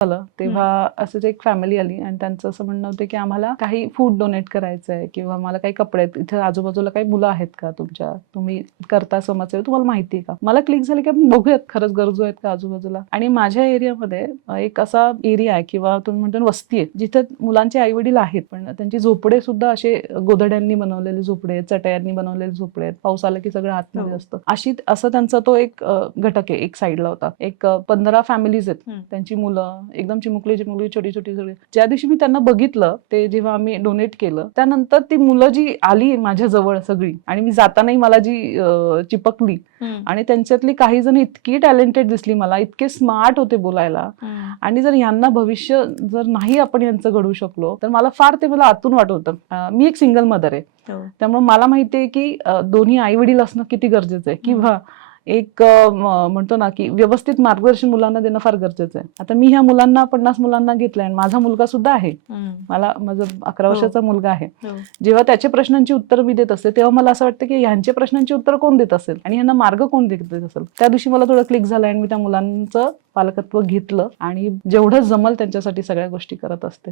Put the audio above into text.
झालं तेव्हा असंच एक फॅमिली आली आणि त्यांचं असं म्हणणं होतं की आम्हाला काही फूड डोनेट करायचं आहे किंवा मला काही कपडे आहेत, इथे आजूबाजूला काही मुलं आहेत का तुमच्या, तुम्ही करता समाजसेवा, तुम्हाला माहिती आहे का. मला क्लिक झालं की आपण बघूयात खरंच गरजू आहेत का आजूबाजूला. आणि माझ्या एरियामध्ये एक असा एरिया आहे किंवा तुम्ही म्हणतो वस्ती आहे जिथे मुलांचे आई वडील आहेत पण त्यांची झोपडे सुद्धा असे गोधड्यांनी बनवलेले झोपडे आहेत, चटयांनी बनवलेले झोपडे आहेत, पाऊस आला की सगळं आतमध्ये असतं. असं त्यांचा तो एक घटक आहे. एक साईडला होता. एक 15 फॅमिलीज आहेत, त्यांची मुलं एकदम चिमुकली चिमुकली छोटी छोटी सगळी. ज्या दिवशी मी त्यांना बघितलं ते जेव्हा आम्ही डोनेट केलं त्यानंतर ती मुलं जी आली माझ्या जवळ सगळी आणि मी जातानाही मला जी चिपकली आणि त्यांच्यातली काही जण इतकी टॅलेंटेड दिसली मला, इतके स्मार्ट होते बोलायला. आणि जर यांना भविष्य जर नाही आपण यांचं घडवू शकलो तर मला आतून वाटत होतं. मी एक सिंगल मदर आहे त्यामुळे मला माहितीये की दोन्ही आई वडील असणं किती गरजेचं आहे किंवा एक म्हणतो ना की व्यवस्थित मार्गदर्शन मुलांना देणं फार गरजेचं आहे. आता मी ह्या मुलांना 50 मुलांना घेतलंय आणि माझा मुलगा सुद्धा आहे. माझा 11 वर्षाचा मुलगा आहे. जेव्हा त्याच्या प्रश्नांची उत्तर मी देत असते तेव्हा मला असं वाटतं की ह्यांच्या प्रश्नांची उत्तर कोण देत असेल आणि ह्यांना मार्ग कोण देत असेल. त्या दिवशी मला थोडं क्लिक झालं आणि मी त्या मुलांचं पालकत्व घेतलं आणि जेवढं जमल त्यांच्यासाठी सगळ्या गोष्टी करत असते.